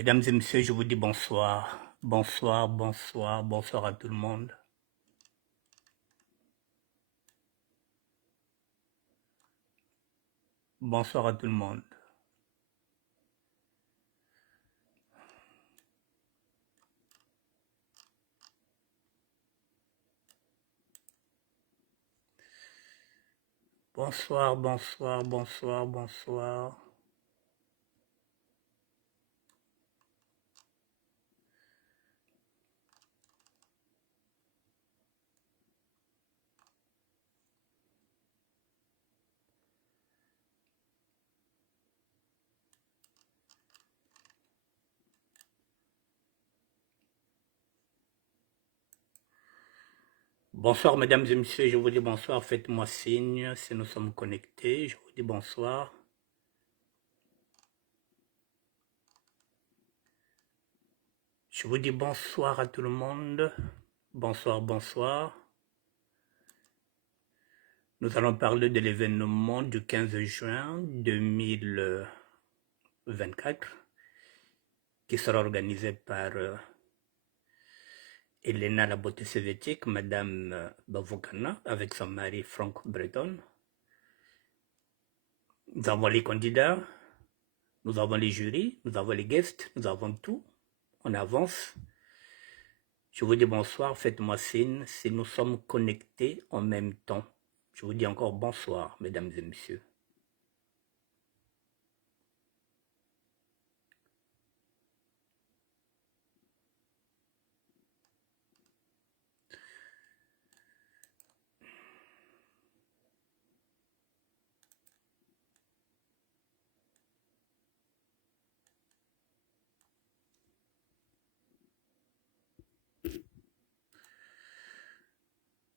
Mesdames et messieurs, je vous dis bonsoir. Bonsoir, bonsoir, bonsoir à tout le monde. Bonsoir à tout le monde. Bonsoir, bonsoir, bonsoir, bonsoir. Bonsoir, mesdames et messieurs, je vous dis bonsoir. Faites-moi signe si nous sommes connectés. Je vous dis bonsoir. Je vous dis bonsoir à tout le monde. Bonsoir, bonsoir. Nous allons parler de l'événement du 15 juin 2024 qui sera organisé par Elena la beauté soviétique, Madame Bavokana, avec son mari Franck Breton. Nous avons les candidats, nous avons les jurys, nous avons les guests, nous avons tout. On avance. Je vous dis bonsoir, faites-moi signe si nous sommes connectés en même temps. Je vous dis encore bonsoir, mesdames et messieurs.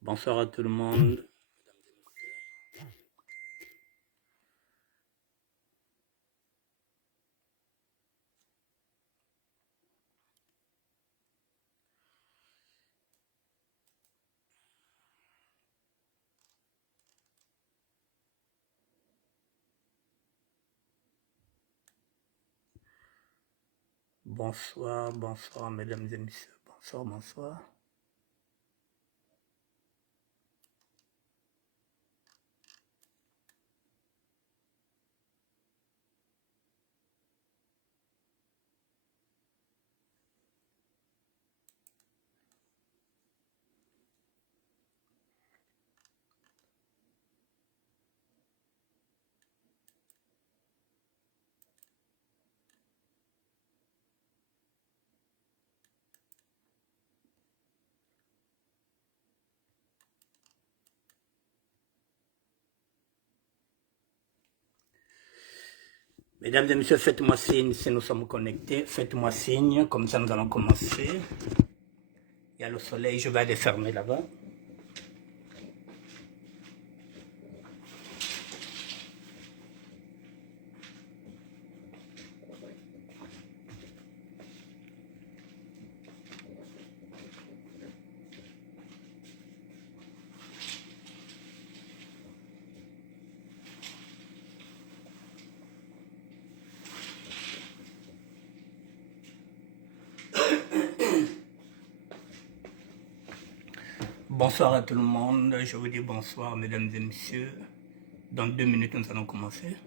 Bonsoir à tout le monde. Bonsoir, bonsoir, mesdames et messieurs. Bonsoir, bonsoir. Mesdames et messieurs, faites-moi signe si nous sommes connectés. Faites-moi signe, comme ça nous allons commencer. Il y a le soleil, je vais aller fermer là-bas. Bonsoir à tout le monde, je vous dis bonsoir mesdames et messieurs. Dans 2 minutes nous allons commencer.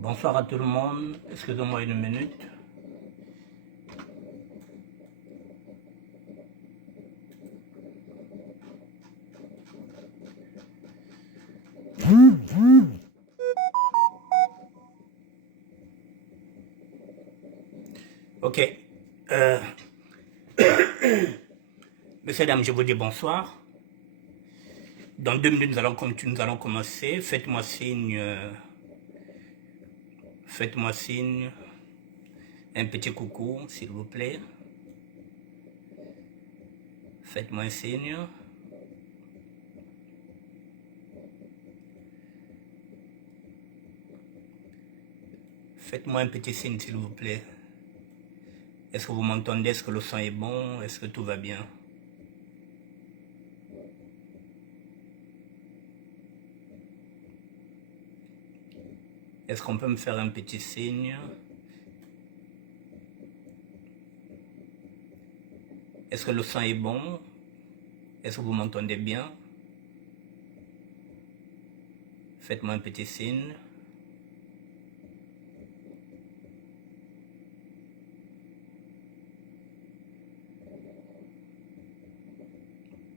Bonsoir à tout le monde, excusez-moi une minute. Ok. Messieurs, dames, je vous dis bonsoir. Dans 2 minutes, nous allons commencer. Faites-moi signe. Faites-moi signe. Un petit coucou, s'il vous plaît. Faites-moi un signe. Faites-moi un petit signe, s'il vous plaît. Est-ce que vous m'entendez? Est-ce que le son est bon? Est-ce que tout va bien? Est-ce qu'on peut me faire un petit signe? Est-ce que le son est bon? Est-ce que vous m'entendez bien? Faites-moi un petit signe.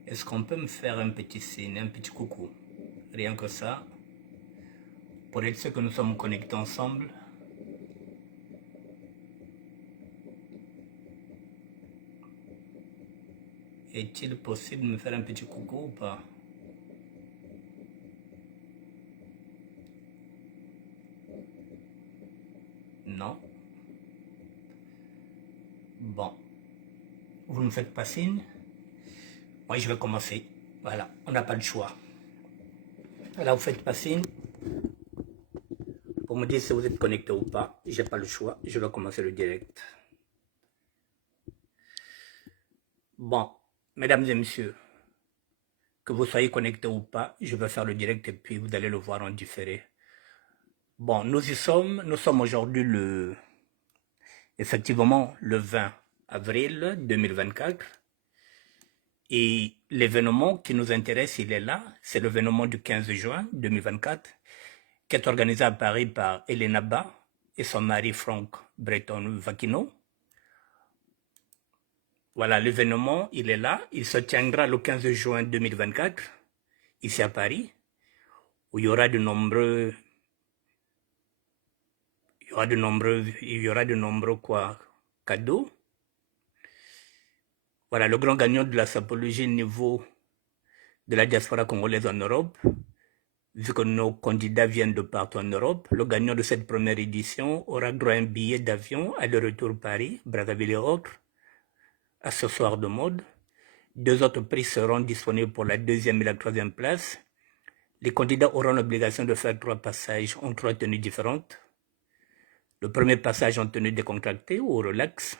Est-ce qu'on peut me faire un petit signe, un petit coucou? Rien que ça. Pour être sûr que nous sommes connectés ensemble. Est-il possible de me faire un petit coucou ou pas? Non. Bon. Vous ne me faites pas signe? Moi, je vais commencer. Voilà, on n'a pas le choix. Voilà, vous faites pas signe. Pour me dire si vous êtes connecté ou pas, j'ai pas le choix. Je vais commencer le direct. Bon, mesdames et messieurs, que vous soyez connectés ou pas, je vais faire le direct et puis vous allez le voir en différé. Bon, nous sommes aujourd'hui effectivement le 20 avril 2024. Et l'événement qui nous intéresse, il est là. C'est l'événement du 15 juin 2024, qui est organisé à Paris par Elena Ba et son mari Franck Breton-Vakino. Voilà, l'événement, il est là. Il se tiendra le 15 juin 2024, ici à Paris, où il y aura de nombreux cadeaux. Voilà, le grand gagnant de la sapologie niveau de la diaspora congolaise en Europe, vu que nos candidats viennent de partout en Europe, le gagnant de cette première édition aura droit à un billet d'avion aller-retour Paris, Brazzaville et autres, accessoires de mode. 2 autres prix seront disponibles pour la 2e et la 3e place. Les candidats auront l'obligation de faire 3 passages en 3 tenues différentes. Le premier passage en tenue décontractée ou relax.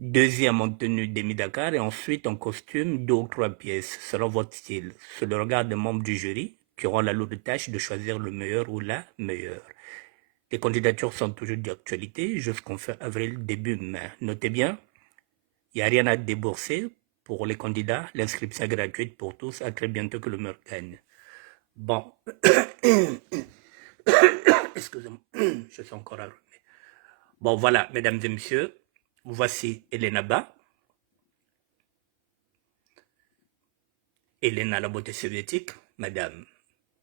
2e en tenue demi-Dakar et ensuite en costume 2 ou 3 pièces, selon votre style, sur le regard des membres du jury qui auront la lourde tâche de choisir le meilleur ou la meilleure. Les candidatures sont toujours d'actualité jusqu'en fin avril, début mai. Notez bien, il n'y a rien à débourser pour les candidats. L'inscription est gratuite pour tous. À très bientôt, que le meilleur gagne. Bon, excusez-moi, je suis encore allumé. Bon, voilà, mesdames et messieurs, voici Elena Ba. Elena, la beauté soviétique, Madame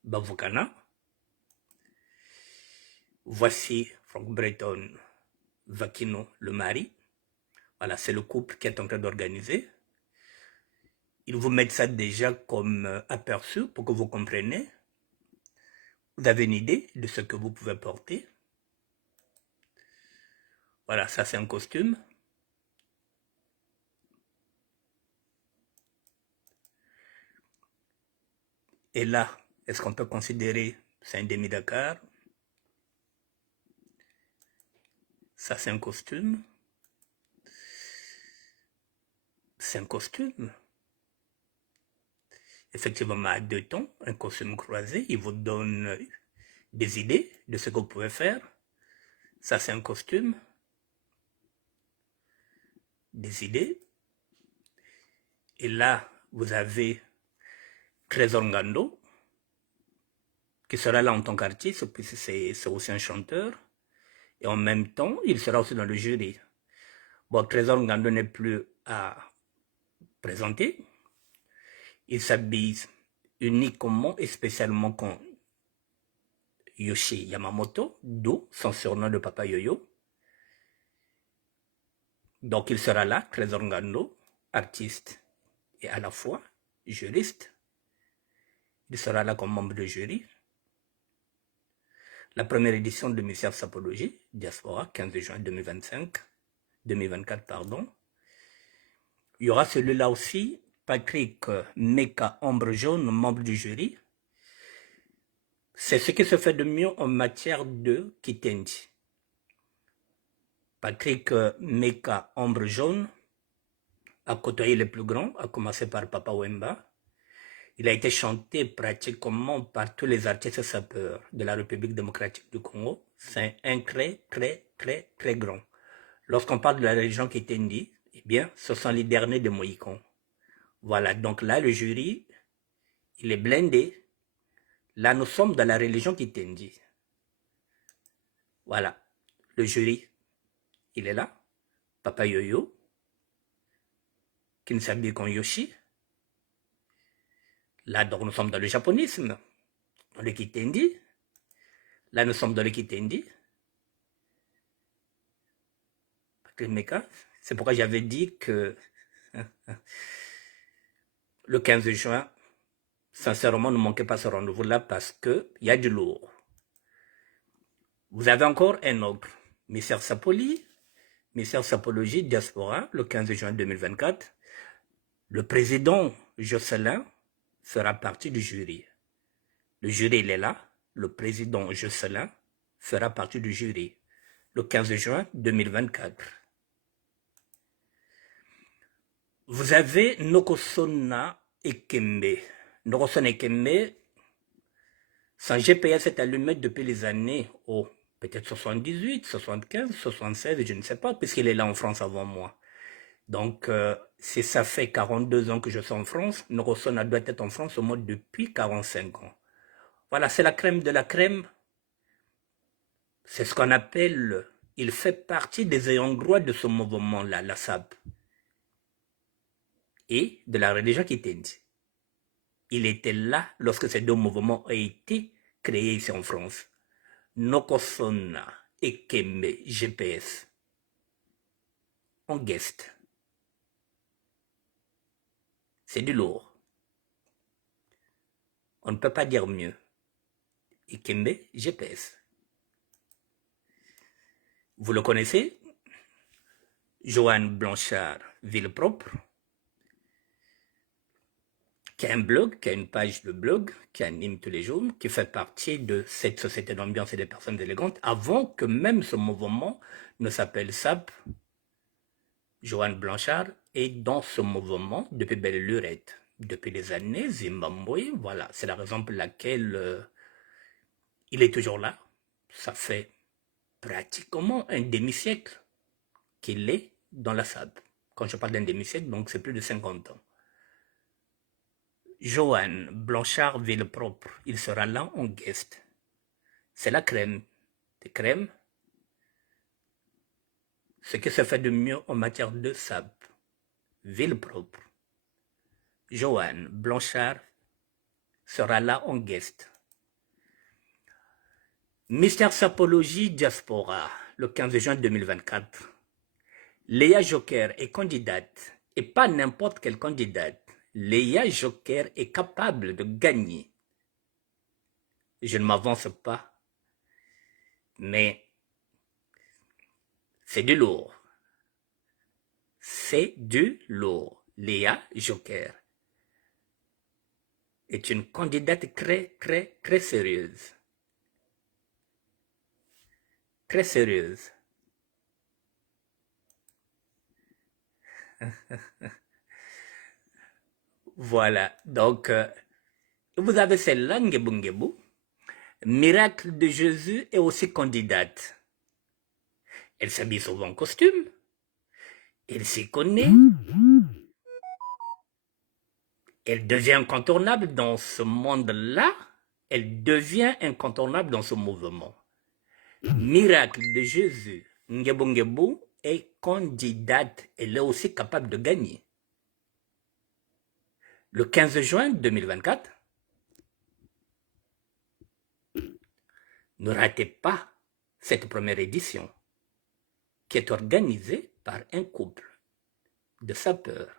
Bavukana. Voici Franck Breton Vakino, le mari. Voilà, c'est le couple qui est en train d'organiser. Ils vous mettent ça déjà comme aperçu pour que vous compreniez. Vous avez une idée de ce que vous pouvez porter. Voilà, ça c'est un costume. Et là, est-ce qu'on peut considérer c'est un demi-Dakar? Ça c'est un costume. C'est un costume. Effectivement, à 2 tons, un costume croisé, il vous donne des idées de ce que vous pouvez faire. Ça c'est un costume. Des idées. Et là, vous avez Trésor Ngando, qui sera là en tant qu'artiste, puisque c'est aussi un chanteur. Et en même temps, il sera aussi dans le jury. Bon, Trésor Ngando n'est plus à présenter. Il s'habille uniquement et spécialement comme Yoshi Yamamoto, d'où son surnom de Papa Yoyo. Donc il sera là, Trésor Ngando, artiste et à la fois juriste. Il sera là comme membre de jury. La première édition de Mystère Sapologie, Diaspora, 15 juin 2024, pardon. Il y aura celui-là aussi, Patrick Meka Ombre Jaune, membre du jury. C'est ce qui se fait de mieux en matière de Kitendi. Patrick Meka Ombre Jaune a côtoyé les plus grands, à commencer par Papa Wemba. Il a été chanté pratiquement par tous les artistes sapeurs de la République démocratique du Congo. C'est un très grand. Lorsqu'on parle de la région Kitendi, eh bien, ce sont les derniers de Mohicans. Voilà, donc là, le jury, il est blindé. Là, nous sommes dans la religion Kitendi. Voilà, le jury, il est là. Papa Yoyo, Kinsabi Konyoshi. Là, donc, nous sommes dans le japonisme, dans le Kitendi. Là, nous sommes dans le Kitendi. C'est pourquoi j'avais dit que le 15 juin, sincèrement, ne manquez pas ce rendez-vous-là parce qu'il y a du lourd. Vous avez encore un autre, Mystère Sapoli, Mystère Sapologie, Diaspora, le 15 juin 2024. Le président Jocelyn fera partie du jury. Le jury, il est là. Le président Jocelyn fera partie du jury. Le 15 juin 2024. Vous avez Nokosona Ekembe. Nokosona Ekembe, son GPS est allumé depuis les années, peut-être 78, 75, 76, je ne sais pas, puisqu'il est là en France avant moi. Donc, si ça fait 42 ans que je suis en France, Nokosona doit être en France au moins depuis 45 ans. Voilà, c'est la crème de la crème. C'est ce qu'on appelle, il fait partie des ayants droit de ce mouvement-là, la SAP. Et de la religion Kitendi. Il était là lorsque ces deux mouvements ont été créés ici en France. Nokosona et Kembe GPS en guest. C'est du lourd. On ne peut pas dire mieux. Et Kembe GPS. Vous le connaissez? Joanne Blanchard, Ville Propre, qui a un blog, qui a une page de blog, qui anime tous les jours, qui fait partie de cette société d'ambiance et des personnes élégantes, avant que même ce mouvement ne s'appelle SAP. Joanne Blanchard est dans ce mouvement depuis belle lurette, depuis des années, Zimbabwe, voilà, c'est la raison pour laquelle il est toujours là. Ça fait pratiquement un demi-siècle qu'il est dans la SAP. Quand je parle d'un demi-siècle, donc c'est plus de 50 ans. Joanne Blanchard Villepropre, il sera là en guest. C'est la crème des crèmes. Ce qui se fait de mieux en matière de SAP. Villepropre. Joanne Blanchard sera là en guest. Mystère Sapologie Diaspora, le 15 juin 2024. Léa Joker est candidate, et pas n'importe quelle candidate. Léa Joker est capable de gagner. Je ne m'avance pas, mais c'est du lourd. C'est du lourd. Léa Joker est une candidate très sérieuse. Très sérieuse. Voilà, donc vous avez celle-là, Ngebungebu. Miracle de Jésus est aussi candidate. Elle s'habille souvent en costume. Elle s'y connaît. Elle devient incontournable dans ce monde-là. Elle devient incontournable dans ce mouvement. Miracle de Jésus, Ngebungebu est candidate. Elle est aussi capable de gagner. Le 15 juin 2024, ne ratez pas cette première édition qui est organisée par un couple de sapeurs.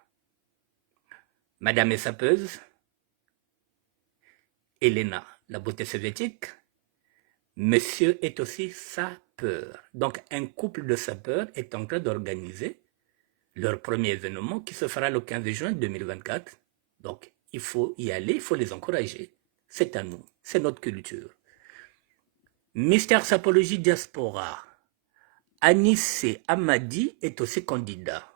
Madame est sapeuse, Elena, la beauté soviétique. Monsieur est aussi sapeur. Donc, un couple de sapeurs est en train d'organiser leur premier événement qui se fera le 15 juin 2024. Donc, il faut y aller, il faut les encourager. C'est à nous, c'est notre culture. Mystère Sapologie Diaspora. Anissé Amadi est aussi candidat.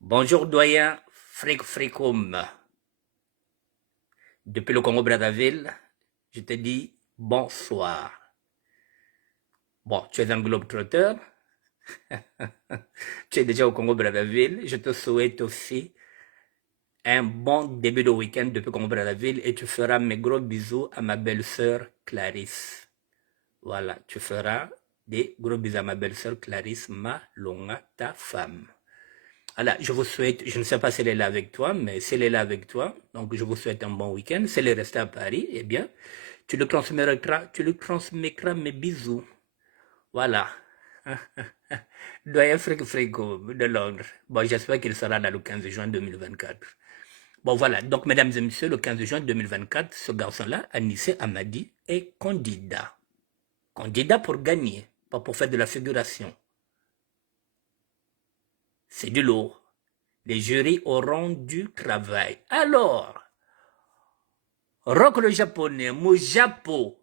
Bonjour doyen Fricoum. Depuis le Congo-Brazzaville, je te dis bonsoir. Bon, tu es un globe-trotteur. Tu es déjà au Congo-Brazzaville. Je te souhaite aussi un bon début de week-end depuis Congo-Brazzaville et tu feras mes gros bisous à ma belle-sœur Clarisse. Voilà, tu feras des gros bisous à ma belle-sœur Clarisse Malonga, ta femme. Voilà, je vous souhaite, je ne sais pas si elle est là avec toi, mais si elle est là avec toi, donc je vous souhaite un bon week-end. Si elle est restée à Paris, eh bien, tu lui transmettras mes bisous. Voilà. Doyen Frico de Londres. Bon, j'espère qu'il sera là le 15 juin 2024. Bon, voilà. Donc, mesdames et messieurs, le 15 juin 2024, ce garçon-là, Anissé Amadi, est candidat. Candidat pour gagner, pas pour faire de la figuration. C'est du lourd. Les jurys auront du travail. Alors, Rock le japonais, Mojapo.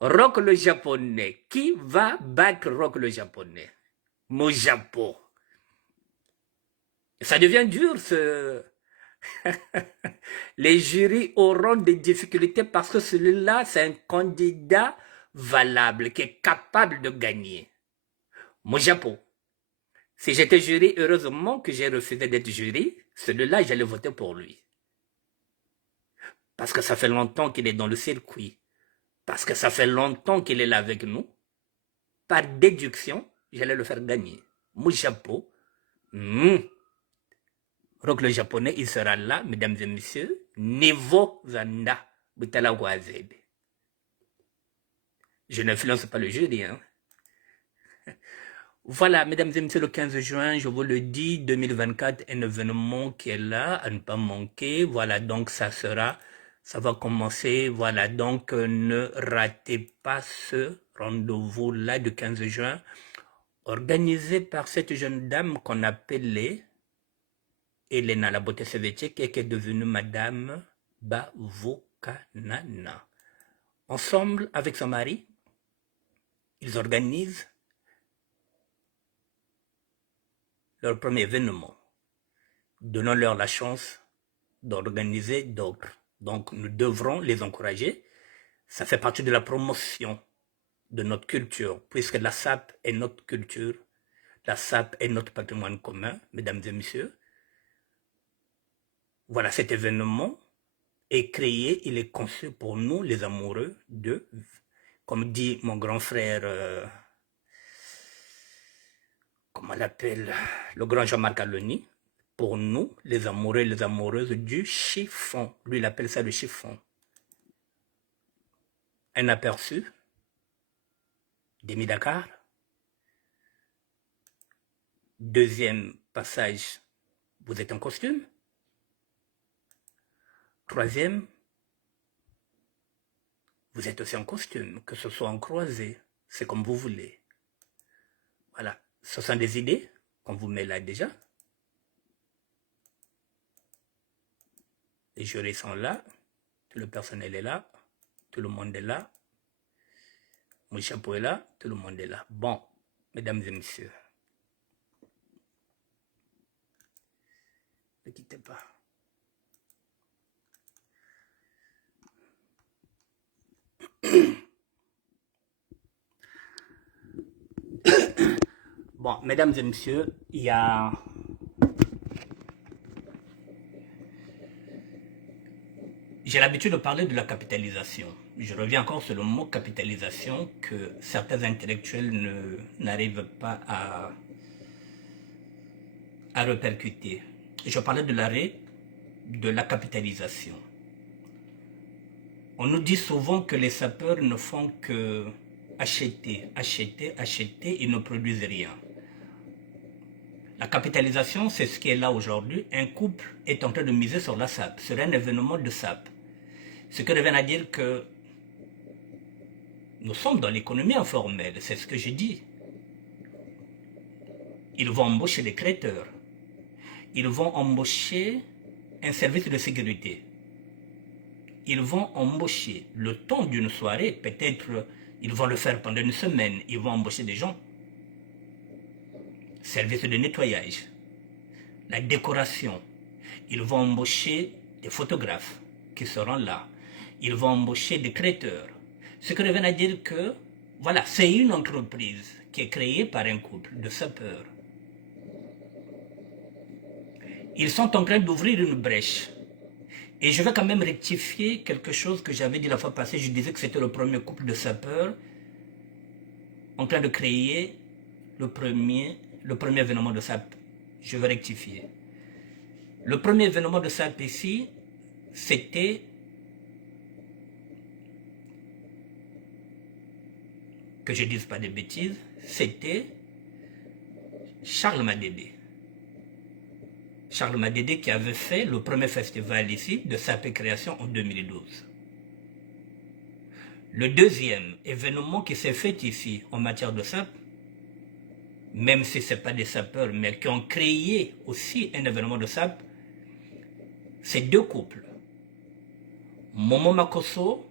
Rock le japonais. Qui va back Rock le japonais? Mojapo. Ça devient dur, ce... Les jurys auront des difficultés parce que celui-là, c'est un candidat valable, qui est capable de gagner. Mojapo. Si j'étais jury, heureusement que j'ai refusé d'être jury, celui-là, j'allais voter pour lui. Parce que ça fait longtemps qu'il est dans le circuit. Parce que ça fait longtemps qu'il est là avec nous. Par déduction, j'allais le faire gagner. Mojapo. Rock le japonais, il sera là, mesdames et messieurs. Niveau Zanda, Butala Wazed. Je n'influence pas le jury. Hein. Voilà, mesdames et messieurs, le 15 juin, je vous le dis, 2024, un événement qui est là, à ne pas manquer. Voilà, donc ça va commencer. Voilà, donc ne ratez pas ce rendez-vous-là du 15 juin, organisé par cette jeune dame qu'on appelait Elena, la beauté soviétique, et qui est devenue Madame Bavokanana. Ensemble, avec son mari, ils organisent leur premier événement. Donnons-leur la chance d'organiser d'autres. Donc, nous devrons les encourager. Ça fait partie de la promotion de notre culture, puisque la SAP est notre culture, la SAP est notre patrimoine commun, mesdames et messieurs. Voilà, cet événement est créé, il est conçu pour nous, les amoureux de, comme dit mon grand frère, comment on l'appelle, le grand Jean-Marc Aloni, pour nous, les amoureux et les amoureuses du chiffon. Lui, il appelle ça le chiffon. Un aperçu d'Emi Dakar. Deuxième passage, vous êtes en costume. Troisième, vous êtes aussi en costume, que ce soit en croisé, c'est comme vous voulez. Voilà, ce sont des idées qu'on vous met là déjà. Les jurys sont là, tout le personnel est là, tout le monde est là. Mon chapeau est là, tout le monde est là. Bon, mesdames et messieurs, ne quittez pas. Bon, mesdames et messieurs, il y a... J'ai l'habitude de parler de la capitalisation. Je reviens encore sur le mot capitalisation que certains intellectuels n'arrivent pas à répercuter. Je parlais de l'arrêt de la capitalisation. On nous dit souvent que les sapeurs ne font que acheter, acheter, acheter, ils ne produisent rien. La capitalisation, c'est ce qui est là aujourd'hui. Un couple est en train de miser sur la SAP, sur un événement de SAP. Ce qui revient à dire que nous sommes dans l'économie informelle, c'est ce que j'ai dit. Ils vont embaucher des créateurs. Ils vont embaucher un service de sécurité. Ils vont embaucher le temps d'une soirée, peut-être ils vont le faire pendant une semaine, ils vont embaucher des gens. Service de nettoyage, la décoration. Ils vont embaucher des photographes qui seront là. Ils vont embaucher des créateurs. Ce qui revient à dire que, voilà, c'est une entreprise qui est créée par un couple de sapeurs. Ils sont en train d'ouvrir une brèche. Et je vais quand même rectifier quelque chose que j'avais dit la fois passée. Je disais que c'était le premier couple de sapeurs en train de créer le premier événement de SAP. Je vais rectifier. Le premier événement de SAP ici, c'était que je ne dise pas de bêtises, c'était Charles Madédé. Charles Madédé qui avait fait le premier festival ici de SAP Création en 2012. Le deuxième événement qui s'est fait ici en matière de SAP, même si ce n'est pas des sapeurs, mais qui ont créé aussi un événement de SAP, c'est deux couples. Momo Makosso,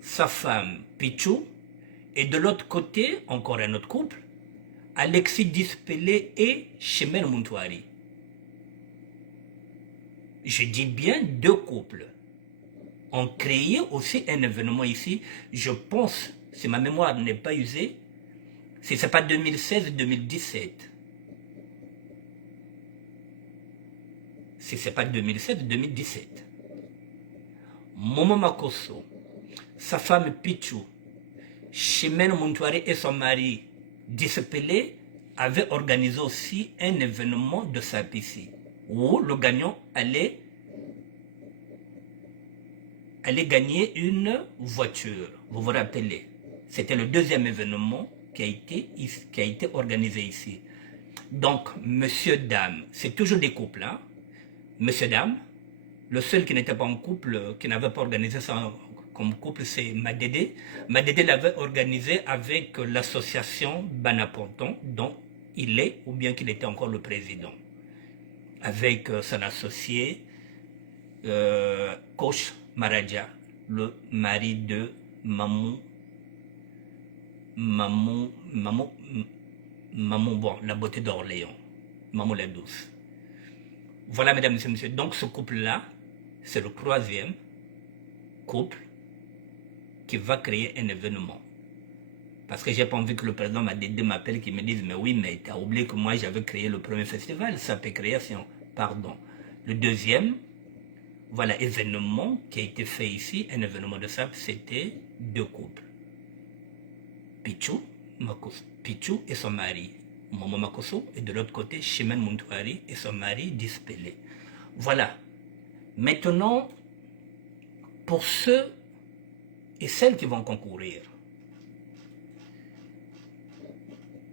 sa femme Pichou, et de l'autre côté, encore un autre couple, Alexis Dispelé et Chimène Muntouari. Je dis bien deux couples ont créé aussi un événement ici. Je pense, si ma mémoire n'est pas usée, si ce n'est pas 2016-2017. Si ce n'est pas 2016-2017. Momo Makosso, sa femme Pichou, Chimène Muntouari et son mari Dispelé avaient organisé aussi un événement de SAP ici, où le gagnant allait gagner une voiture. Vous vous rappelez, c'était le deuxième événement qui a été organisé ici. Donc, monsieur, dame, c'est toujours des couples, hein? Monsieur, dame, le seul qui n'était pas en couple, qui n'avait pas organisé ça comme couple, c'est Madédé. Madédé l'avait organisé avec l'association Banaponton, dont il est, ou bien qu'il était encore le président, avec son associé, Coach Maradja, le mari de Mamou, bon, la beauté d'Orléans, Mamou la douce. Voilà, mesdames et messieurs, donc ce couple-là, c'est le troisième couple qui va créer un événement. Parce que j'ai pas envie que le président Madédé m'appelle, qu'il me dise, mais oui, mais tu as oublié que moi j'avais créé le premier festival, SAP Création, pardon. Le deuxième, voilà, événement qui a été fait ici, un événement de SAP, c'était deux couples. Pichou et son mari, Momo Makosso, et de l'autre côté, Chimène Muntouari et son mari Dispelé. Voilà. Maintenant, pour ceux et celles qui vont concourir,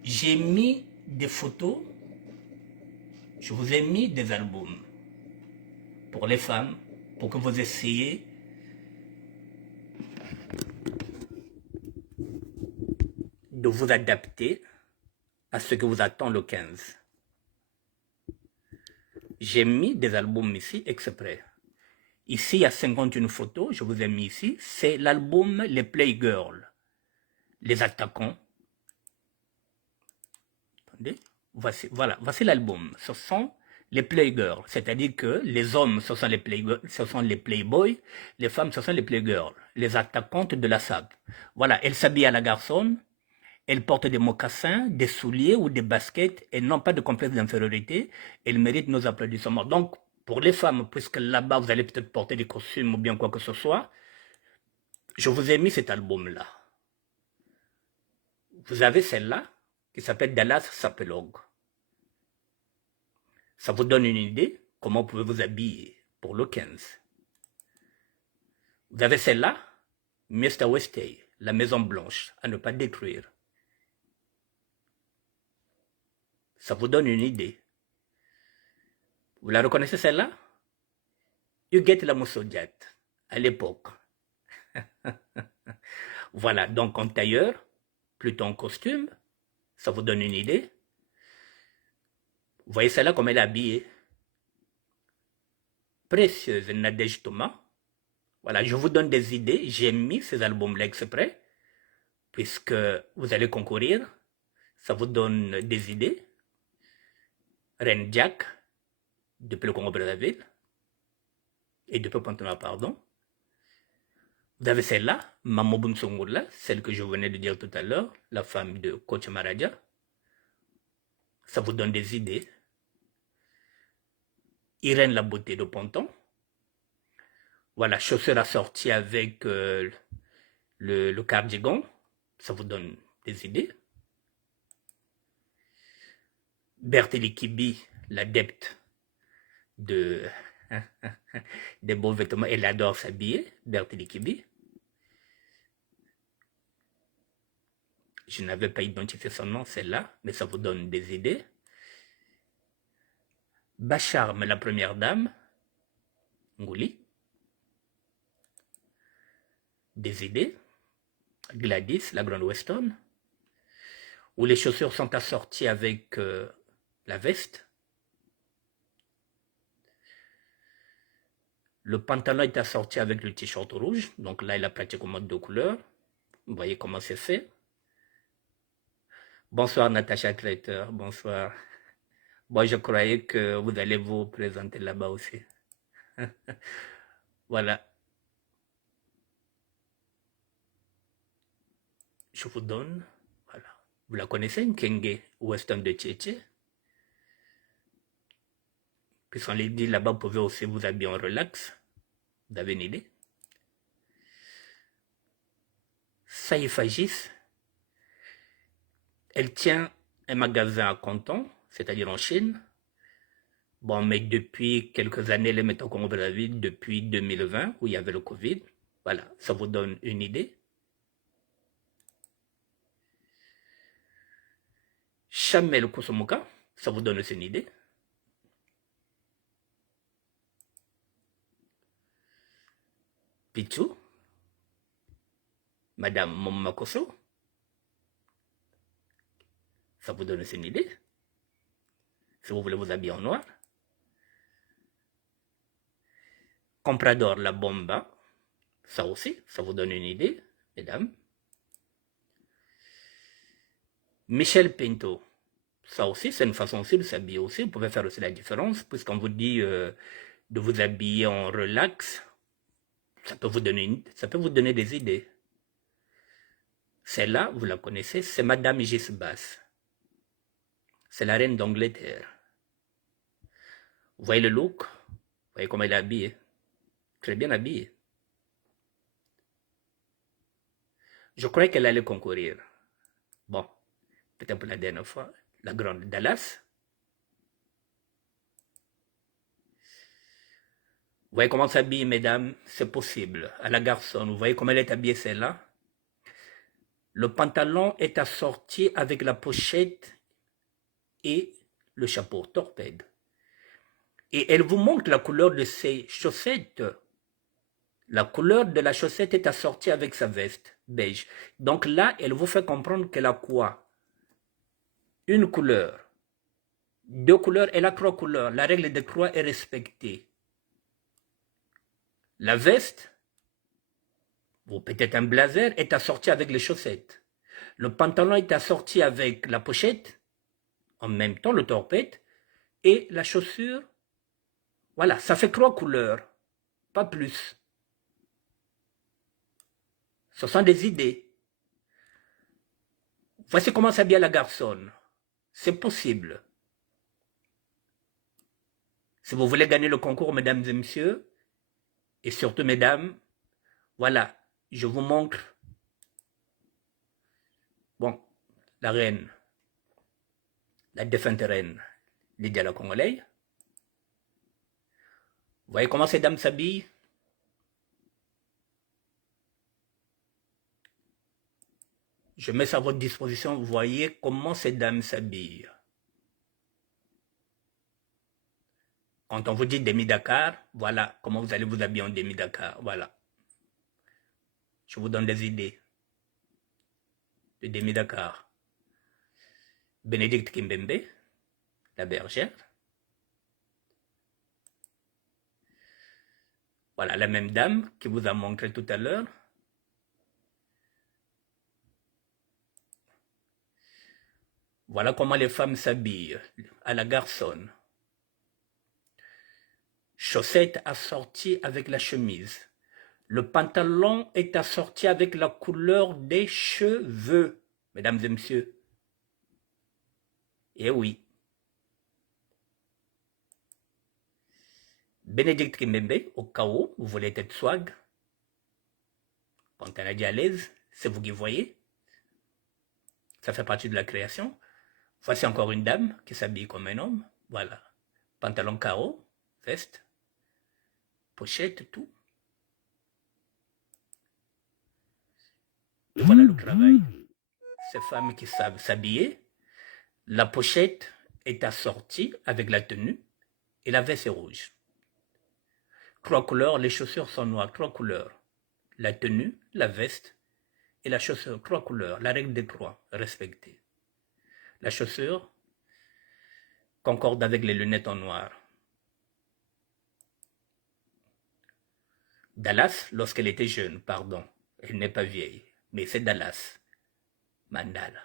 j'ai mis des photos, je vous ai mis des albums pour les femmes, pour que vous essayiez de vous adapter à ce que vous attend le 15. J'ai mis des albums ici exprès. Ici, il y a 51 photos, je vous ai mis ici. C'est l'album Les Playgirls, les attaquants. Attendez, voici l'album. Ce sont les Playgirls, c'est-à-dire que les hommes, ce sont les Playboys, les femmes, ce sont les Playgirls, les attaquantes de la SAP. Voilà, elles s'habillent à la garçonne, elles portent des mocassins, des souliers ou des baskets et n'ont pas de complexe d'infériorité. Elles méritent nos applaudissements. Donc, pour les femmes, puisque là-bas, vous allez peut-être porter des costumes ou bien quoi que ce soit, je vous ai mis cet album-là. Vous avez celle-là, qui s'appelle Dallas Sapelog. Ça vous donne une idée comment vous pouvez vous habiller pour le 15. Vous avez celle-là, Mr. Westay, la Maison Blanche, à ne pas détruire. Ça vous donne une idée. Vous la reconnaissez celle-là? Huguette la Moussodiat, à l'époque. Voilà, donc en tailleur, plutôt en costume, ça vous donne une idée. Vous voyez celle-là comme elle est habillée. Précieuse Nadège Thomas. Voilà, je vous donne des idées. J'ai mis ces albums-là exprès, puisque vous allez concourir. Ça vous donne des idées. Reine Jack, depuis le Congo-Brazzaville, et depuis Pantona, pardon. Vous avez celle-là, Mamo Bumsongoula, celle que je venais de dire tout à l'heure, la femme de Coach Maradja. Ça vous donne des idées. Irène la beauté de Ponton. Voilà, chaussure assortie avec le cardigan. Ça vous donne des idées. Berthélie Kibi, l'adepte des beaux vêtements. Elle adore s'habiller, Berthélie Kibi. Je n'avais pas identifié son nom, celle-là, mais ça vous donne des idées. Bacharme, la première dame, Ngouli. Des idées. Gladys, la grande Weston. Où les chaussures sont assorties avec la veste. Le pantalon est assorti avec le t-shirt rouge. Donc là, il a pratiquement deux couleurs. Vous voyez comment c'est fait. Bonsoir Natacha Traiteur, bonsoir. Bon, je croyais que vous allez vous présenter là-bas aussi. Voilà. Je vous donne, voilà. Vous la connaissez, Nkenge, Western de Tchétché. Puisqu'on les dit là-bas, vous pouvez aussi vous habiller en relax. Vous avez une idée? Saïfagis, elle tient un magasin à Canton, c'est-à-dire en Chine. Bon, mais depuis quelques années, elle est au Congo-Brazzaville, depuis 2020, où il y avait le Covid. Voilà, ça vous donne une idée. Chamel Kosomoka, ça vous donne aussi une idée. Pichou, Madame Momakoso, ça vous donne aussi une idée. Si vous voulez vous habiller en noir. Comprador la Bomba, ça aussi, ça vous donne une idée, mesdames. Michel Pinto, ça aussi, c'est une façon aussi de s'habiller aussi. Vous pouvez faire aussi la différence, puisqu'on vous dit de vous habiller en relax, ça peut vous donner des idées. Celle-là, vous la connaissez, c'est Madame Gisbas. C'est la reine d'Angleterre. Vous voyez le look? Vous voyez comment elle est habillée? Très bien habillée. Je croyais qu'elle allait concourir. Bon, peut-être pour la dernière fois. La grande Dallas. Vous voyez comment s'habille, mesdames? C'est possible. À la garçonne, vous voyez comment elle est habillée, celle-là? Le pantalon est assorti avec la pochette et le chapeau torpède. Et elle vous montre la couleur de ses chaussettes. La couleur de la chaussette est assortie avec sa veste beige. Donc là, elle vous fait comprendre qu'elle a quoi? Une couleur, deux couleurs, elle a trois couleurs. La règle des trois est respectée. La veste, ou peut-être un blazer, est assorti avec les chaussettes. Le pantalon est assorti avec la pochette, en même temps le torpède, et la chaussure. Voilà, ça fait trois couleurs, pas plus. Ce sont des idées. Voici comment s'habille la garçonne. C'est possible. Si vous voulez gagner le concours, mesdames et messieurs, et surtout mesdames, voilà, je vous montre, bon, la reine, la défunte reine, Lydia la Congolaise. Vous voyez comment ces dames s'habillent? Je mets ça à votre disposition. Vous voyez comment ces dames s'habillent. Quand on vous dit demi-Dakar, voilà comment vous allez vous habiller en demi-Dakar. Voilà. Je vous donne des idées de demi-Dakar. Bénédicte Kimbembe, la bergère. Voilà, la même dame qui vous a montré tout à l'heure. Voilà comment les femmes s'habillent à la garçonne. Chaussettes assorties avec la chemise. Le pantalon est assorti avec la couleur des cheveux, mesdames et messieurs. Eh oui. Bénédicte Kimbembe, au cas où vous voulez être swag, quand elle a dit à l'aise, c'est vous qui voyez. Ça fait partie de la création. Voici encore une dame qui s'habille comme un homme. Voilà. Pantalon carreau, veste, pochette, tout. Et voilà le travail. Ces femmes qui savent s'habiller. La pochette est assortie avec la tenue et la veste est rouge. 3 couleurs, les chaussures sont noires, 3 couleurs. La tenue, la veste et la chaussure, 3 couleurs. La règle des 3, respectée. La chaussure concorde avec les lunettes en noir. Dallas, lorsqu'elle était jeune, pardon, elle n'est pas vieille, mais c'est Dallas. Mandala.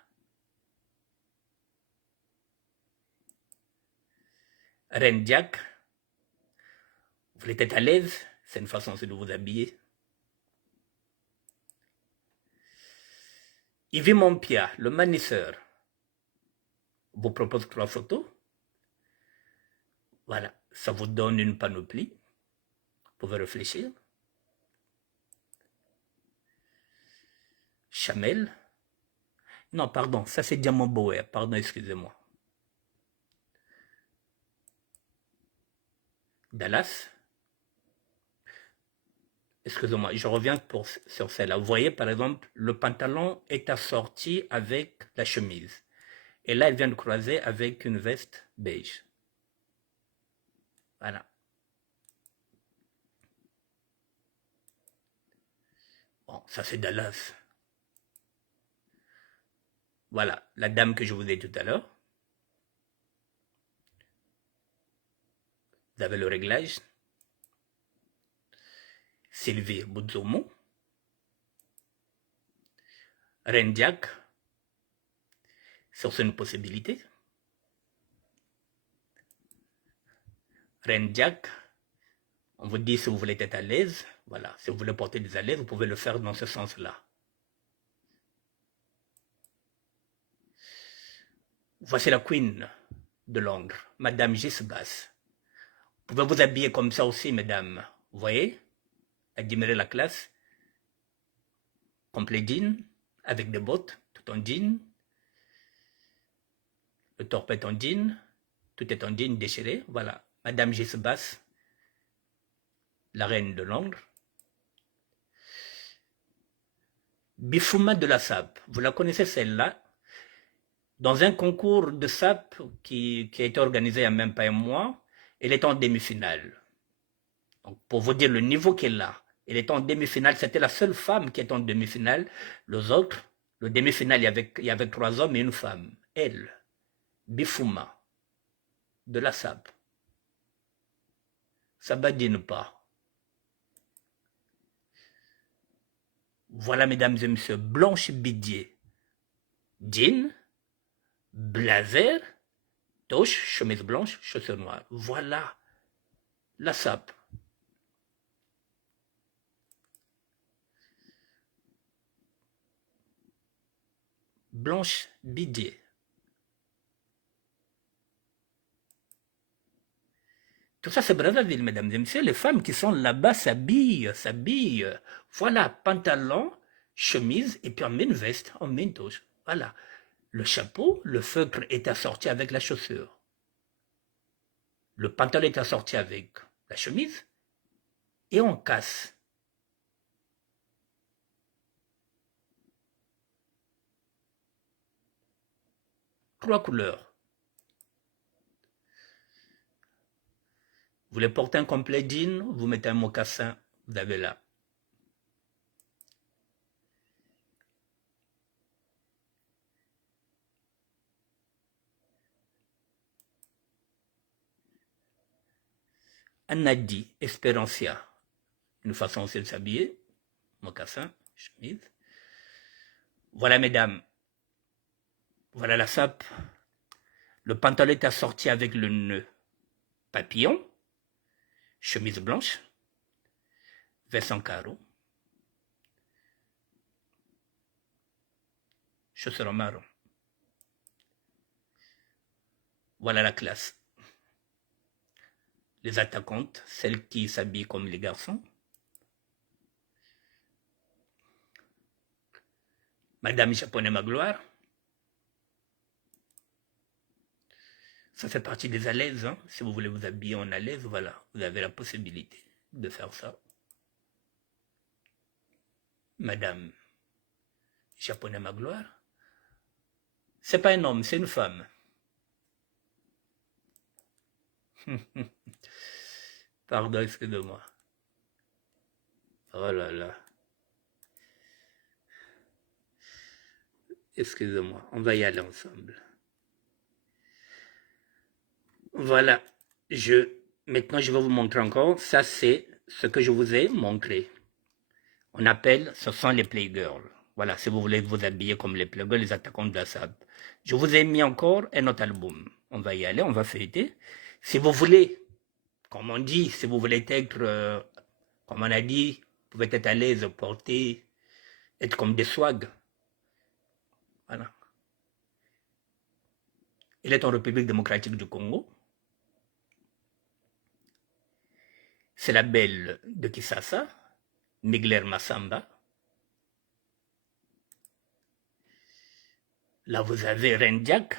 Rendiak, vous voulez être à l'aise, c'est une façon de vous habiller. Yves Montpia, le manisseur, vous propose 3 photos. Voilà, ça vous donne une panoplie. Vous pouvez réfléchir. Chamel. Non, pardon, ça c'est Diamant Boer. Pardon, excusez-moi. Dallas. Excusez-moi, je reviens sur celle-là. Vous voyez, par exemple, le pantalon est assorti avec la chemise. Et là, elle vient de croiser avec une veste beige. Voilà. Bon, ça c'est Dallas. Voilà, la dame que je vous ai dit tout à l'heure. Vous avez le réglage. Sylvie Boudzomo. Rendiak. C'est une possibilité. Rendiak. On vous dit si vous voulez être à l'aise. Voilà, si vous voulez porter des à l'aise, vous pouvez le faire dans ce sens-là. Voici la queen de Londres, Madame Gisbas. Vous pouvez vous habiller comme ça aussi, mesdames. Vous voyez? Admirez la classe. Complet jean, avec des bottes, tout en jean. Le torse est en jean, tout est en jean déchiré. Voilà, Madame Gisbas, la reine de Londres. Bifouma de la SAP, vous la connaissez celle-là? Dans un concours de SAP qui a été organisé il n'y a même pas un mois, elle est en demi-finale. Donc, pour vous dire le niveau qu'elle a, elle est en demi-finale. C'était la seule femme qui est en demi-finale. Les autres, le demi-finale, il y avait 3 hommes et une femme. Elle, Bifouma, de la SAP. Ça badine pas. Voilà, mesdames et messieurs, Blanche Bidier. Jean, blazer, toche, chemise blanche, chaussures noires. Voilà la SAP. Blanche Bidier. Tout ça, c'est Brazzaville, mesdames et messieurs. Les femmes qui sont là-bas s'habillent. Voilà, pantalon, chemise, et puis on met une veste, on met une toche. Voilà. Le chapeau, le feutre est assorti avec la chaussure. Le pantalon est assorti avec la chemise, et on casse. 3 couleurs. Vous voulez porter un complet jean, vous mettez un mocassin, vous avez là. Un nadi, Espérancia, une façon aussi de s'habiller, mocassin, chemise. Voilà mesdames, voilà la sape. Le pantalon est assorti avec le nœud papillon, chemise blanche, veste en carreau, chaussures en marron. Voilà la classe. Les attaquantes, celles qui s'habillent comme les garçons. Madame Japonais ma gloire. Ça fait partie des à l'aise. Hein. Si vous voulez vous habiller en à l'aise, voilà, vous avez la possibilité de faire ça. Madame Japonais ma gloire. C'est pas un homme, c'est une femme. Pardon, excusez-moi. Oh là là. Excusez-moi, on va y aller ensemble. Voilà, maintenant je vais vous montrer encore. Ça, c'est ce que je vous ai montré. On appelle, ce sont les playgirls. Voilà, si vous voulez vous habiller comme les playgirls, les attaquants de la sable. Je vous ai mis encore un autre album. On va y aller, on va feuilleter. Si vous voulez, comme on dit, si vous voulez être, comme on a dit, vous pouvez être à l'aise, porter, être comme des swags. Voilà. Il est en République démocratique du Congo. C'est la belle de Kisasa, Migler Massamba. Là, vous avez Rendiak.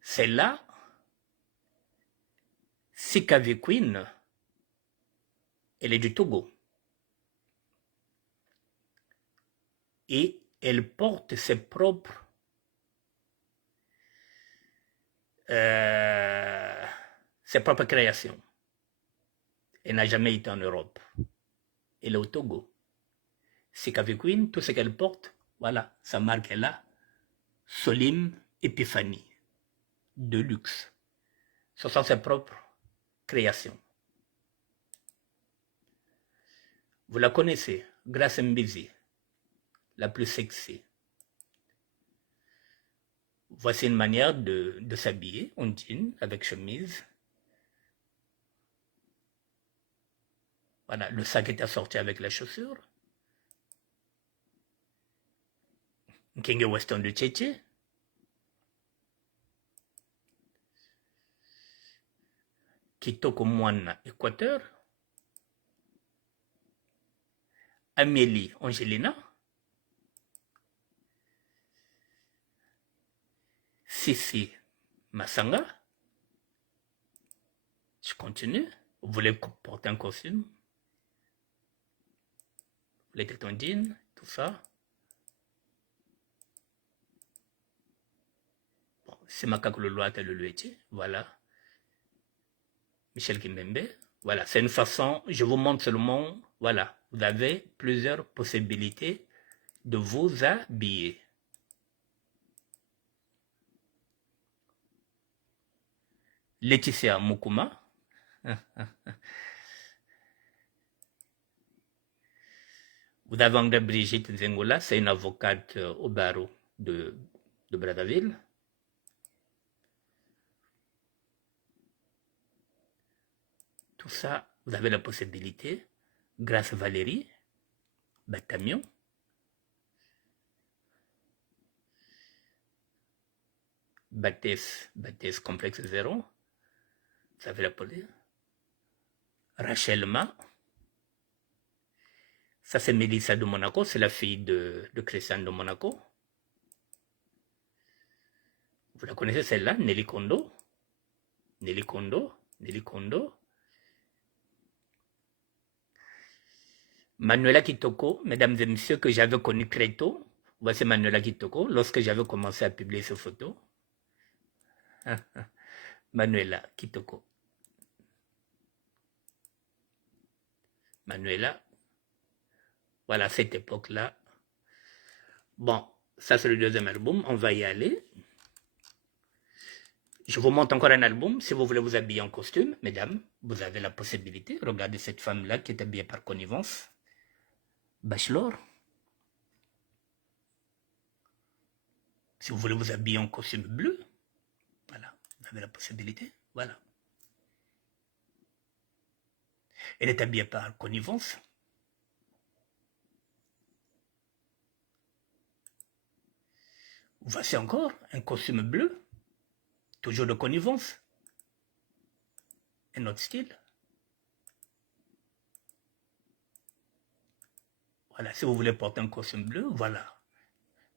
Celle-là, Sikavi Queen, elle est du Togo. Et elle porte ses propres créations. Elle n'a jamais été en Europe. Elle est au Togo. Sikavi Queen, tout ce qu'elle porte, voilà, sa marque est là. Solim Epiphanie, de luxe. Ce sont ses propres créations. Vous la connaissez, Grace Mbizi, la plus sexy. Voici une manière de s'habiller en jean avec chemise. Voilà, le sac est assorti avec la chaussure. King Weston de Tchétché. Kitoko Moine, Équateur. Amélie Angelina. Sissi Masanga. Je continue. Vous voulez porter un costume? Vous voulez être en jean? Tout ça. Bon, c'est Makako le Loite le Lueti. Voilà. Michel Kimbembe. Voilà, c'est une façon, je vous montre seulement, voilà, vous avez plusieurs possibilités de vous habiller. Laetitia Mukuma. Vous avez André Brigitte Zengola, c'est une avocate au barreau de Brazzaville. Tout ça, vous avez la possibilité. Grâce Valérie, Batamion. Baptiste Complexe Zéro. Vous avez la police. Rachel Ma. Ça, c'est Mélissa de Monaco. C'est la fille de Christiane de Monaco. Vous la connaissez celle-là, Nelly Kondo. Nelly Kondo. Nelly Kondo. Manuela Kitoko, mesdames et messieurs, que j'avais connu très tôt. Voici Manuela Kitoko. Lorsque j'avais commencé à publier ces photos, Manuela Kitoko. Manuela, voilà, cette époque-là. Bon, ça c'est le deuxième album, on va y aller. Je vous montre encore un album. Si vous voulez vous habiller en costume, mesdames, vous avez la possibilité. Regardez cette femme-là qui est habillée par connivence. Bachelor. Si vous voulez vous habiller en costume bleu, voilà, vous avez la possibilité. Voilà. Elle est habillée par connivence. Voici encore un costume bleu, toujours de connivence. Un autre style. Voilà, si vous voulez porter un costume bleu, voilà.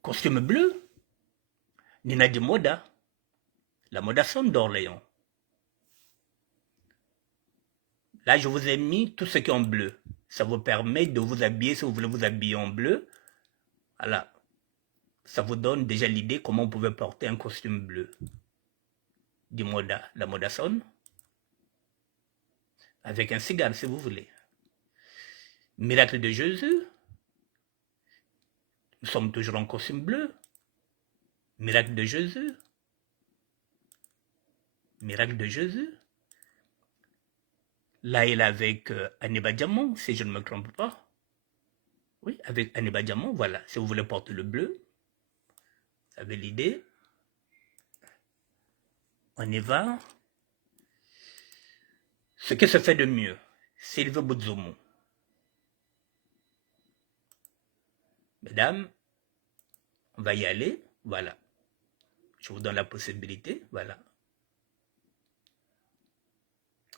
Costume bleu, Nina di Moda, la Modasson d'Orléans. Là, je vous ai mis tout ce qui est en bleu. Ça vous permet de vous habiller, si vous voulez vous habiller en bleu. Voilà. Ça vous donne déjà l'idée comment vous pouvez porter un costume bleu. Du Moda, la Modasson. Avec un cigare, si vous voulez. Miracle de Jésus. Nous sommes toujours en costume bleu. Miracle de Jésus. Miracle de Jésus. Là, il est avec Anniba Diamant, si je ne me trompe pas. Oui, avec Anniba Diamant, voilà. Si vous voulez porter le bleu, vous avez l'idée. On y va. Ce qui se fait de mieux, Sylvie Boudzoumou. Mesdames, on va y aller. Voilà. Je vous donne la possibilité. Voilà.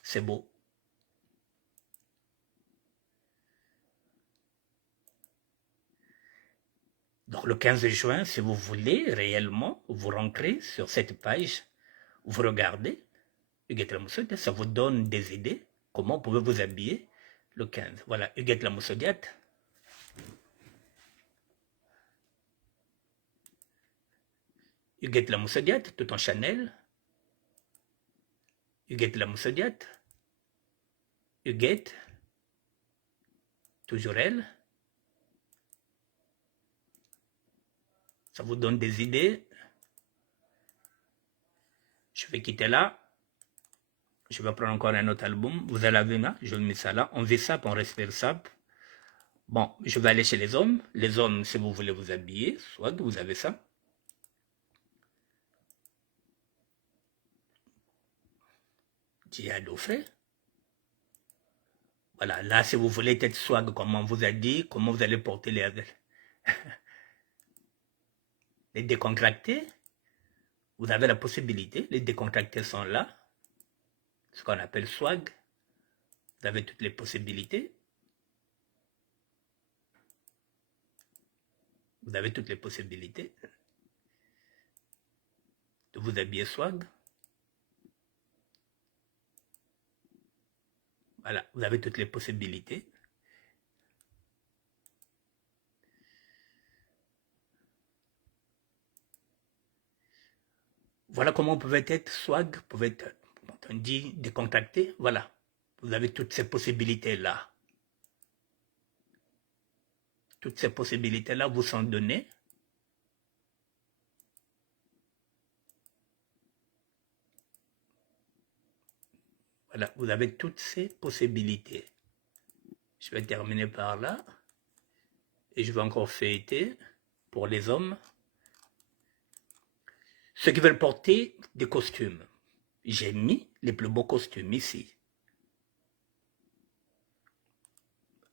C'est beau. Donc le 15 juin, si vous voulez réellement, vous rentrez sur cette page, vous regardez, Huguette Lamoussodiate, ça vous donne des idées, comment vous pouvez vous habiller le 15. Voilà, Huguette Lamoussodiate. Huguette Lamoussodiate, tout en Chanel. Huguette Lamoussodiate. Huguette, toujours elle. Ça vous donne des idées. Je vais quitter là. Je vais prendre encore un autre album. Vous allez voir là. Je mets ça là. On vit ça, on respire ça. Bon, je vais aller chez les hommes. Les hommes, si vous voulez vous habiller, soit vous avez ça. Djihad Offray. Voilà, là, si vous voulez être swag, comme on vous a dit, comment vous allez porter les décontractés, vous avez la possibilité. Les décontractés sont là. Ce qu'on appelle swag. Vous avez toutes les possibilités. Vous avez toutes les possibilités de vous habiller swag. Voilà, vous avez toutes les possibilités. Voilà comment vous pouvez être swag, vous pouvez être, on dit, décontracté. Voilà, vous avez toutes ces possibilités-là. Toutes ces possibilités-là vous sont données. Voilà, vous avez toutes ces possibilités. Je vais terminer par là. Et je vais encore feuilleter pour les hommes. Ceux qui veulent porter des costumes. J'ai mis les plus beaux costumes ici.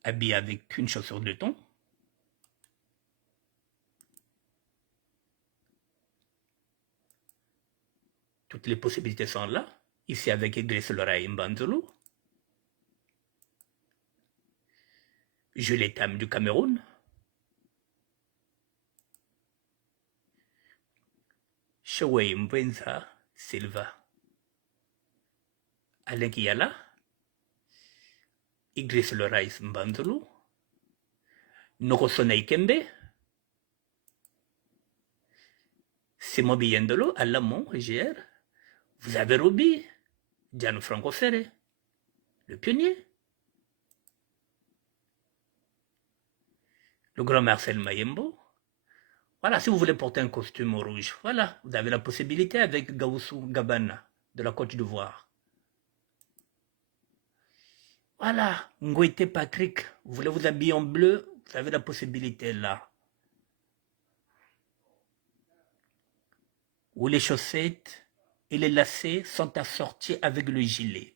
Habillé avec une chaussure de thon. Toutes les possibilités sont là. Ici avec Idriss Loraï Mbanzulu. Juliette Tam du Cameroun. Shaway Mwenza Silva. Alain Kiyala. Idriss Loraï Mbanzulu. Nokosonei Kembe. Simon Biyendolo, Alamon, GR. Vous avez Roby, Gianfranco Ferré, le pionnier. Le grand Marcel Mayembo. Voilà, si vous voulez porter un costume rouge, voilà, vous avez la possibilité avec Gaussou Gabana de la Côte d'Ivoire. Voilà, Ngouete Patrick, vous voulez vous habiller en bleu, vous avez la possibilité là. Où les chaussettes et les lacets sont assortis avec le gilet.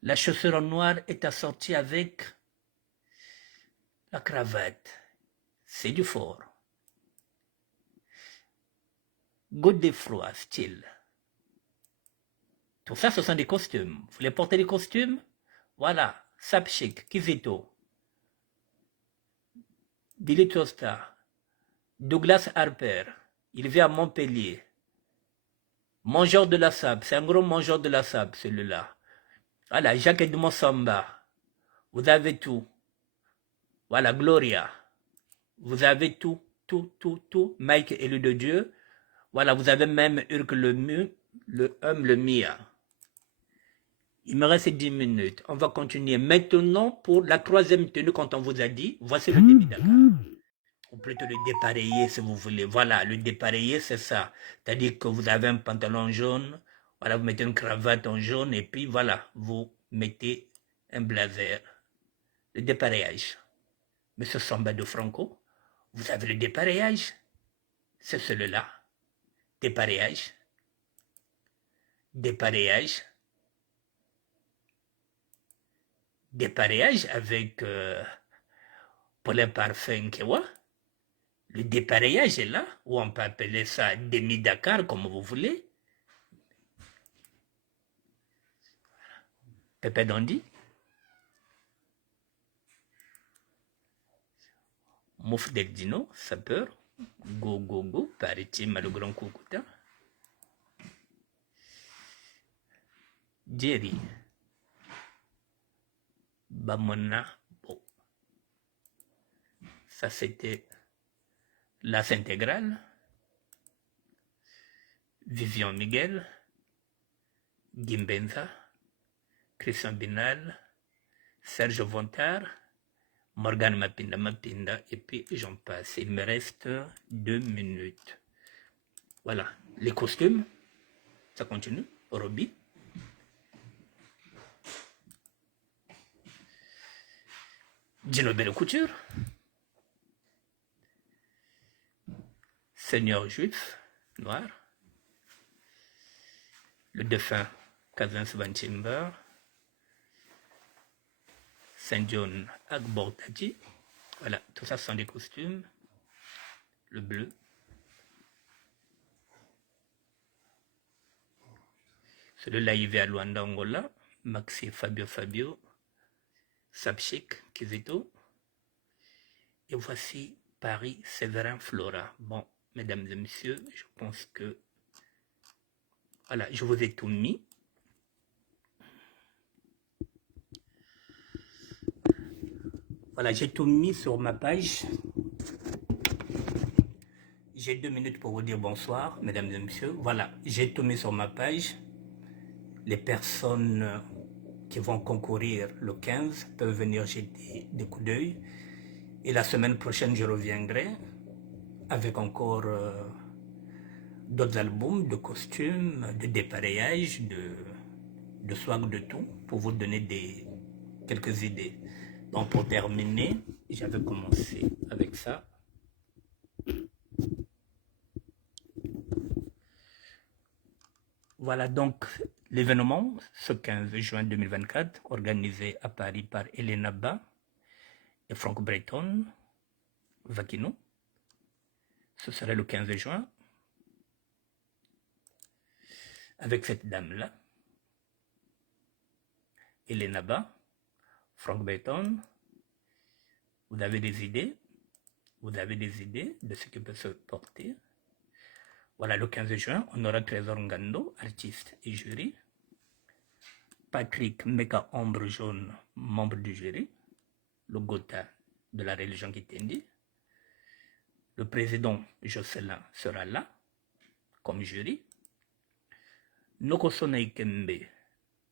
La chaussure en noir est assortie avec la cravate. C'est du fort. Goutte de froid, style. Tout ça, ce sont des costumes. Vous voulez porter des costumes? Voilà. Sapchik, Kizito, Billy Tosta, Douglas Harper. Il vit à Montpellier. Mangeur de la sable. C'est un gros mangeur de la sable, celui-là. Voilà, Jacques Edmond Samba. Vous avez tout. Voilà, Gloria. Vous avez tout, tout, tout, tout. Mike, élu de Dieu. Voilà, vous avez même Urk le Mia. Il me reste 10 minutes. On va continuer. Maintenant, pour la troisième tenue, quand on vous a dit, voici le débit Dakar. Ou plutôt le dépareillé, si vous voulez. Voilà, le dépareillé, c'est ça. C'est-à-dire que vous avez un pantalon jaune, voilà, vous mettez une cravate en jaune, et puis voilà, vous mettez un blazer. Le dépareillage. Monsieur Samba de Franco, vous avez le dépareillage. C'est celui-là. Dépareillage. Dépareillage. Dépareillage avec Paulin Parfum Kewa. Le dépareillage est là, ou on peut appeler ça demi-Dakar, comme vous voulez. Pépé Dondi. Mouf Del Dino, sapeur. Go, go, go, paraît-il, le grand Coucouta. Jerry. Bamona. Bon. Ça, c'était l'As intégrale. Vivian Miguel. Gimbenza. Christian Binal. Serge Vontard. Morgane Mapinda, et puis j'en passe. Il me reste 2 minutes. Voilà. Les costumes, ça continue. Roby. Dino Belle Couture. Seigneur juif, noir. Le défunt Kazan Svanchimber. Saint John Agbortadji. Voilà, tout ça sont des costumes. Le bleu. Celui-là, il vit à Luanda, Angola. Maxi Fabio. Sapchik, Kizito. Et voici Paris, Séverin Flora. Bon, mesdames et messieurs, je pense que... Voilà, je vous ai tout mis. Voilà, j'ai tout mis sur ma page. J'ai 2 minutes pour vous dire bonsoir, mesdames et messieurs. Voilà, j'ai tout mis sur ma page. Les personnes qui vont concourir le 15 peuvent venir jeter des coups d'œil. Et la semaine prochaine, je reviendrai avec encore d'autres albums, de costumes, de dépareillage, de swag, de tout, pour vous donner quelques idées. Donc pour terminer, j'avais commencé avec ça. Voilà donc l'événement, ce 15 juin 2024, organisé à Paris par Elena Ba et Franck Breton, Vakino. Ce serait le 15 juin. Avec cette dame-là, Elena Ba, Franck Breton. Vous avez des idées? Vous avez des idées de ce qui peut se porter? Voilà, le 15 juin, on aura Trésor Ngando, artiste et jury. Patrick Meka Ombre Jaune, membre du jury. Le Gotha de la religion Kitendi. Le président Jocelyn sera là. comme jury. Nokosona Ikembe,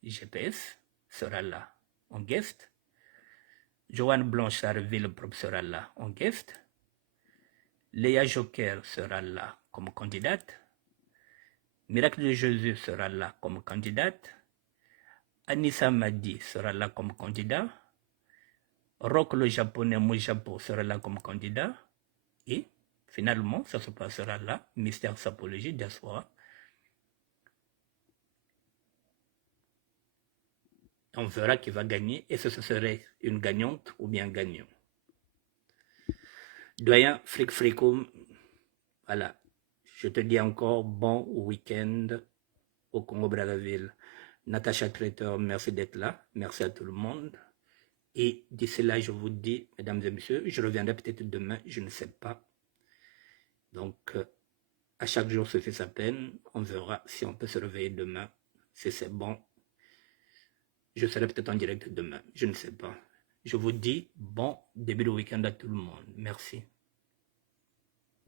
GPS, sera là en guest. Joanne Blanchard-Ville sera là en guest. Léa Joker sera là comme candidate. Miracle de Jésus sera là comme candidate. Anissa Madi sera là comme candidat. Rock le japonais Mojapo sera là comme candidat. Et finalement, ça se passera là, Mystère Sapologie Diaspora. On verra qui va gagner et ce serait une gagnante ou bien gagnant. Doyen Flic Flicum, voilà. Je te dis encore bon week-end au Congo-Brazzaville. Natacha Traiteur, merci d'être là. Merci à tout le monde. Et d'ici là, je vous dis, mesdames et messieurs, je reviendrai peut-être demain, je ne sais pas. Donc, à chaque jour se fait sa peine. On verra si on peut se réveiller demain. Si c'est bon, je serai peut-être en direct demain. Je ne sais pas. Je vous dis bon début de week-end à tout le monde. Merci.